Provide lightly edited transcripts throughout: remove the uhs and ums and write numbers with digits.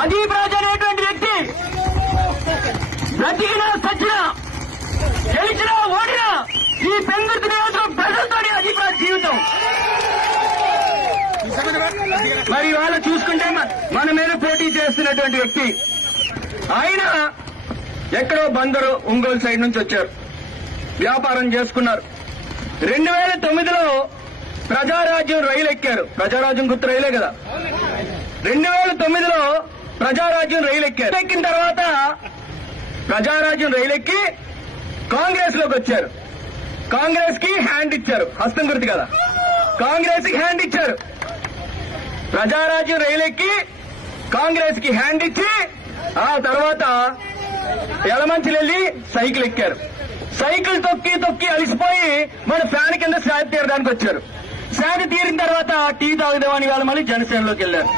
అదీప్ రాజు అనేటువంటి వ్యక్తి బ్రతికినా సచ్చినా గెలిచినా ఓడినా ఈ పెందుర్తి నియోజకవర్గం ప్రజలతోనే అదీప్ రాజు జీవితం. మరి ఇవాళ చూసుకుంటే మన మీద పోటీ చేస్తున్నటువంటి వ్యక్తి ఆయన ఎక్కడో బందరు ఒంగోలు సైడ్ నుంచి వచ్చారు, వ్యాపారం చేసుకున్నారు. 2009లో ప్రజారాజ్యం రైలు ఎక్కారు. ప్రజారాజ్యం గుర్తు రైలే కదా. 2009లో ప్రజారాజ్యం రైలు ఎక్కారు. ఎక్కిన తర్వాత ప్రజారాజ్యం రైలు ఎక్కి కాంగ్రెస్ లోకి వచ్చారు. కాంగ్రెస్ కి హ్యాండ్ ఇచ్చారు. హస్తం గుర్తు కదా. కాంగ్రెస్ కి హ్యాండ్ ఇచ్చారు. ప్రజారాజ్యం రైలు ఎక్కి కాంగ్రెస్ కి హ్యాండ్ ఇచ్చి ఆ తర్వాత ఎలమంచిలు వెళ్లి సైకిల్ ఎక్కారు. సైకిల్ తొక్కి తొక్కి అలిసిపోయి మన ఫ్యాన్ కింద శాంతి తీరడానికి వచ్చారు. శాంతి తీరిన తర్వాత టీ తాగుదామని వాళ్ళు మళ్ళీ జనసేనలోకి వెళ్లారు.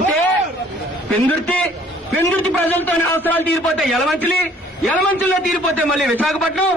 అంటే పెందుర్తి ప్రజలతోనే అవసరాలు తీరిపోతాయి. ఎలమంచిలో తీరిపోతే మళ్ళీ విశాఖపట్నం